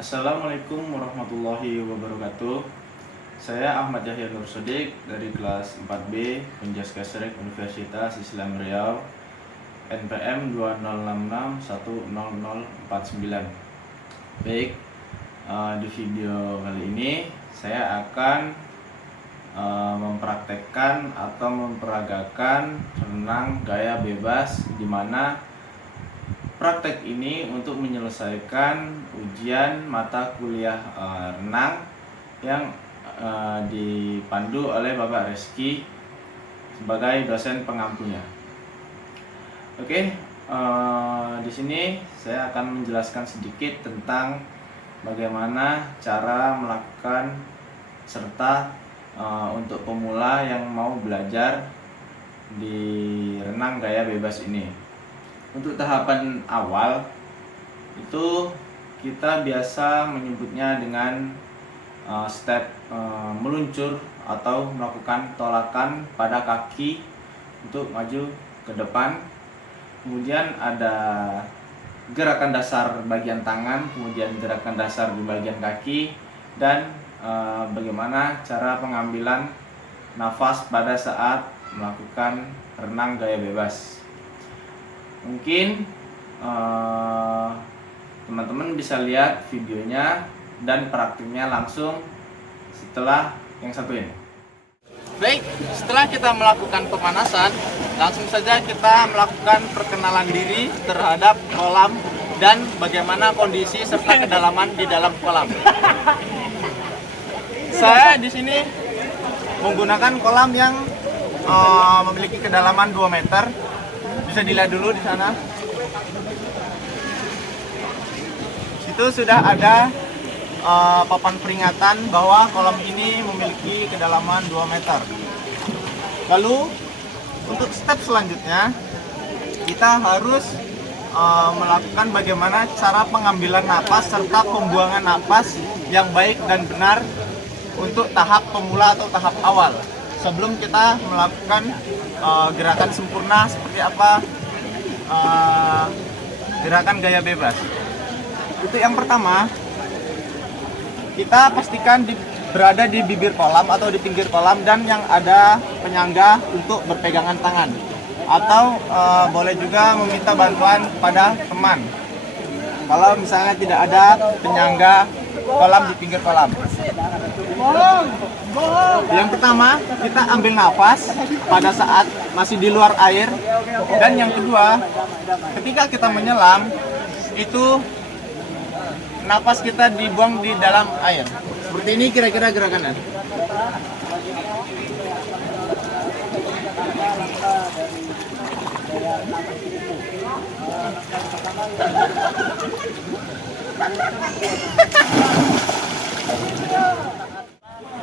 Assalamualaikum warahmatullahi wabarakatuh. Saya Ahmad Yahya Nur Sodik dari kelas 4B Penjas Kesrek Universitas Islam Riau, NPM 2066100049. Baik, di video kali ini saya akan mempraktekkan atau memperagakan renang gaya bebas, di mana praktek ini untuk menyelesaikan ujian mata kuliah renang yang dipandu oleh Bapak Reski sebagai dosen pengampunya. Oke, di sini saya akan menjelaskan sedikit tentang bagaimana cara melakukan serta untuk pemula yang mau belajar di renang gaya bebas ini. Untuk tahapan awal itu kita biasa menyebutnya dengan step meluncur atau melakukan tolakan pada kaki untuk maju ke depan. Kemudian ada gerakan dasar bagian tangan, kemudian gerakan dasar di bagian kaki, dan bagaimana cara pengambilan nafas pada saat melakukan renang gaya bebas. Mungkin teman-teman bisa lihat videonya dan praktiknya langsung setelah yang satu ini. Baik, setelah kita melakukan pemanasan, langsung saja kita melakukan perkenalan diri terhadap kolam dan bagaimana kondisi serta kedalaman di dalam kolam. Saya di sini menggunakan kolam yang memiliki kedalaman 2 meter. Bisa dilihat dulu di sana. Situ sudah ada papan peringatan bahwa kolam ini memiliki kedalaman 2 meter. Lalu untuk step selanjutnya kita harus melakukan bagaimana cara pengambilan napas serta pembuangan napas yang baik dan benar untuk tahap pemula atau tahap awal, sebelum kita melakukan gerakan sempurna seperti apa gerakan gaya bebas. Itu yang pertama, kita pastikan berada di bibir kolam atau di pinggir kolam dan yang ada penyangga untuk berpegangan tangan, atau boleh juga meminta bantuan pada teman kalau misalnya tidak ada penyangga kolam di pinggir kolam. Yang pertama, kita ambil nafas pada saat masih di luar air. Dan yang kedua, ketika kita menyelam, itu nafas kita dibuang di dalam air. Seperti ini kira-kira gerakannya.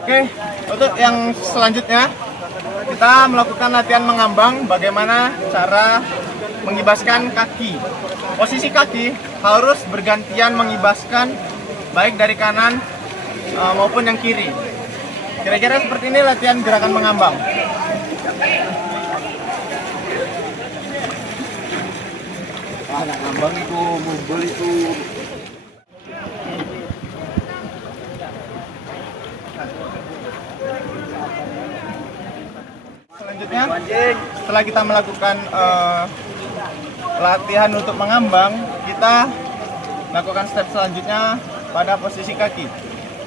Oke, untuk yang selanjutnya kita melakukan latihan mengambang, bagaimana cara mengibaskan kaki. Posisi kaki harus bergantian mengibaskan, baik dari kanan maupun yang kiri. Kira-kira seperti ini latihan gerakan mengambang. Ngambang itu, mobil itu. Selanjutnya, setelah kita melakukan latihan untuk mengambang, kita lakukan step selanjutnya pada posisi kaki.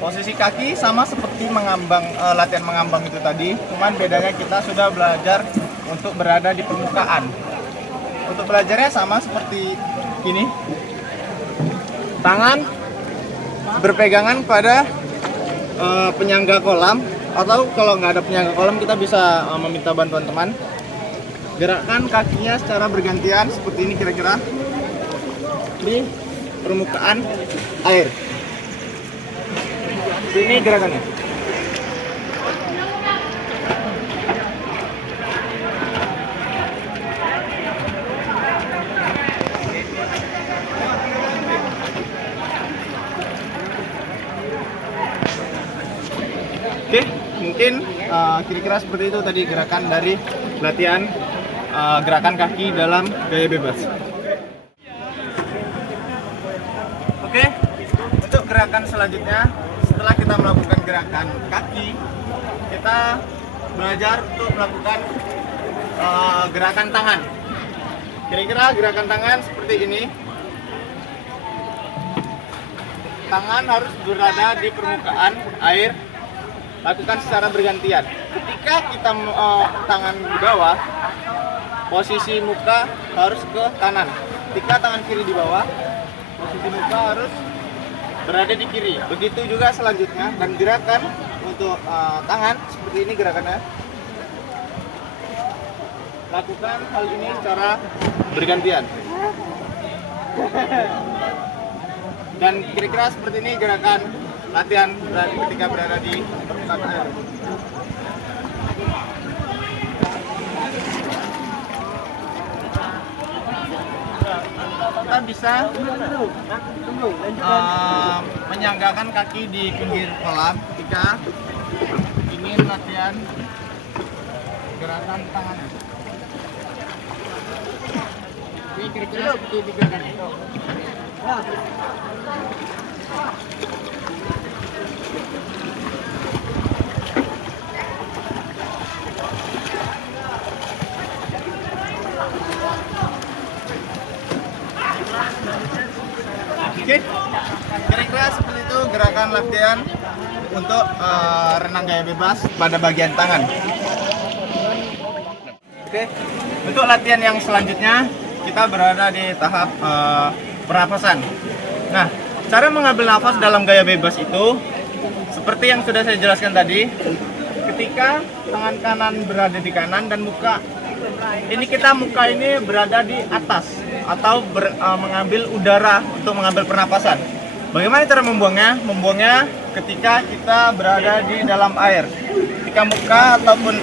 Posisi kaki sama seperti mengambang, latihan mengambang itu tadi, cuman bedanya kita sudah belajar untuk berada di permukaan. Untuk belajarnya sama seperti ini. Tangan berpegangan pada penyangga kolam, atau kalau nggak ada penyangga kolam kita bisa meminta bantuan teman. Gerakan kakinya secara bergantian seperti ini kira-kira di permukaan air. Ini gerakannya. Oke, mungkin kira-kira seperti itu tadi gerakan dari latihan gerakan kaki dalam gaya bebas. Oke, untuk gerakan gerakan selanjutnya, setelah kita melakukan gerakan kaki, kita belajar untuk melakukan gerakan tangan. Kira-kira gerakan tangan seperti ini. Tangan harus berada di permukaan air, lakukan secara bergantian. Ketika kita tangan di bawah, posisi muka harus ke kanan. Ketika tangan kiri di bawah, posisi muka harus berada di kiri. Begitu juga selanjutnya, dan gerakan untuk tangan seperti ini gerakannya. Lakukan hal ini secara bergantian. Dan kira-kira seperti ini gerakan latihan ketika berada di permukaan air. Kita bisa menyanggakan kaki di pinggir kolam ketika ingin latihan gerakan tangan. Ini kira-kira seperti di gerakan itu. Oke, kira-kira seperti itu gerakan latihan untuk renang gaya bebas pada bagian tangan. Oke, untuk latihan yang selanjutnya kita berada di tahap pernapasan. Nah, cara mengambil nafas dalam gaya bebas itu seperti yang sudah saya jelaskan tadi. Ketika tangan kanan berada di kanan dan muka ini berada di atas atau mengambil udara untuk mengambil pernapasan. Bagaimana cara membuangnya? Membuangnya ketika kita berada di dalam air. Ketika muka ataupun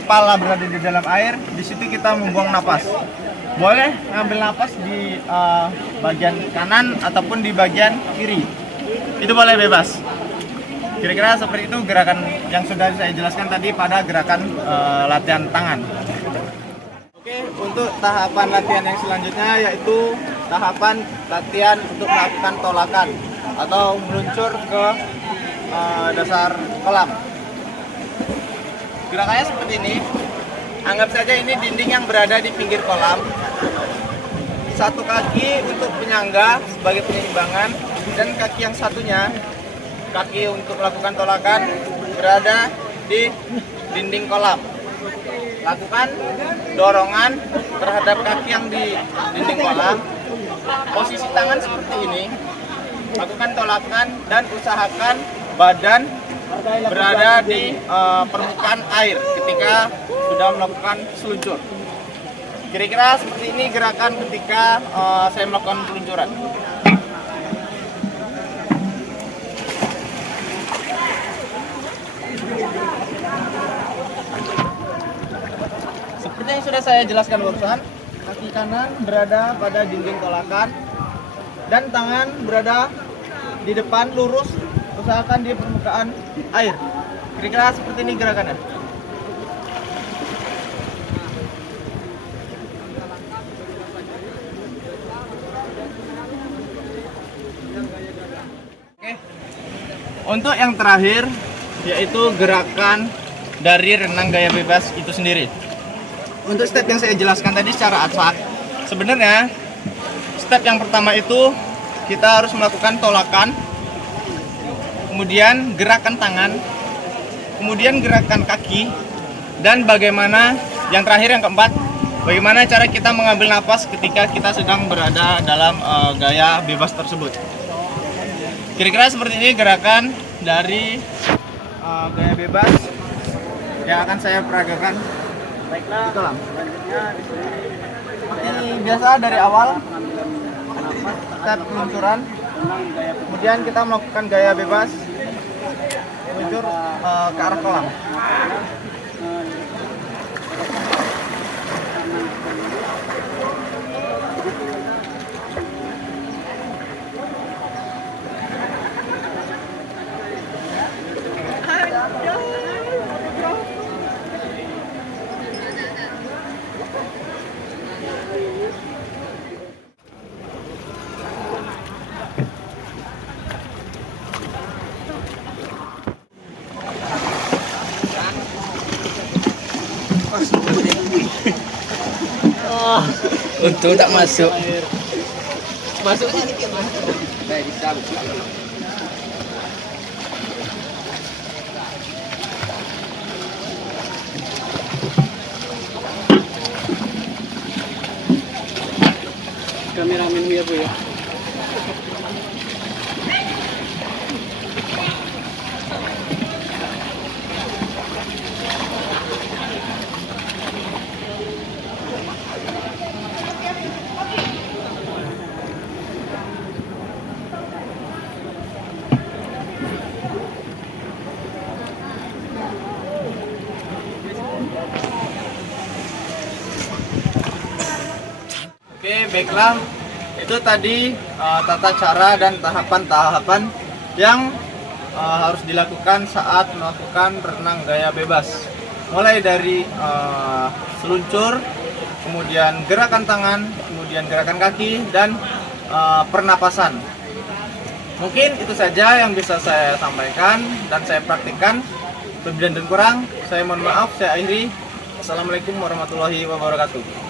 kepala berada di dalam air, di situ kita membuang napas. Boleh ngambil napas di bagian kanan ataupun di bagian kiri. Itu boleh bebas. Kira-kira seperti itu gerakan yang sudah saya jelaskan tadi pada gerakan latihan tangan. Oke, untuk tahapan latihan yang selanjutnya yaitu tahapan latihan untuk melakukan tolakan atau meluncur ke dasar kolam. Gerakannya seperti ini. Anggap saja ini dinding yang berada di pinggir kolam. Satu kaki untuk penyangga sebagai penyeimbangan dan kaki yang satunya, kaki untuk melakukan tolakan, berada di dinding kolam. Lakukan dorongan terhadap kaki yang di dinding kolam. Posisi tangan seperti ini. Lakukan tolakan dan usahakan badan berada di permukaan air ketika sudah melakukan seluncur. Kira-kira seperti ini gerakan ketika saya melakukan peluncuran. Seperti yang sudah saya jelaskan barusan, kaki kanan berada pada dinding tolakan dan tangan berada di depan lurus, usahakan di permukaan air. Kira-kira seperti ini gerakannya. Oke. Untuk yang terakhir yaitu gerakan dari renang gaya bebas itu sendiri. Untuk step yang saya jelaskan tadi secara acak, sebenarnya step yang pertama itu kita harus melakukan tolakan, kemudian gerakan tangan, kemudian gerakan kaki, dan bagaimana yang terakhir yang keempat, bagaimana cara kita mengambil napas ketika kita sedang berada dalam gaya bebas tersebut. Kira-kira seperti ini gerakan dari gaya bebas yang akan saya peragakan. Baiklah, seperti biasa dari awal step peluncuran, kemudian kita melakukan gaya bebas meluncur ke arah kolam. Untung tak masuk. Masuk sini dikit. Kameramen ya Bu ya. Oke, baiklah. Itu tadi tata cara dan tahapan-tahapan yang harus dilakukan saat melakukan renang gaya bebas. Mulai dari seluncur, kemudian gerakan tangan, kemudian gerakan kaki, dan pernapasan. Mungkin itu saja yang bisa saya sampaikan dan saya praktikkan. Lebih dan kurang, saya mohon maaf, saya akhiri. Assalamualaikum warahmatullahi wabarakatuh.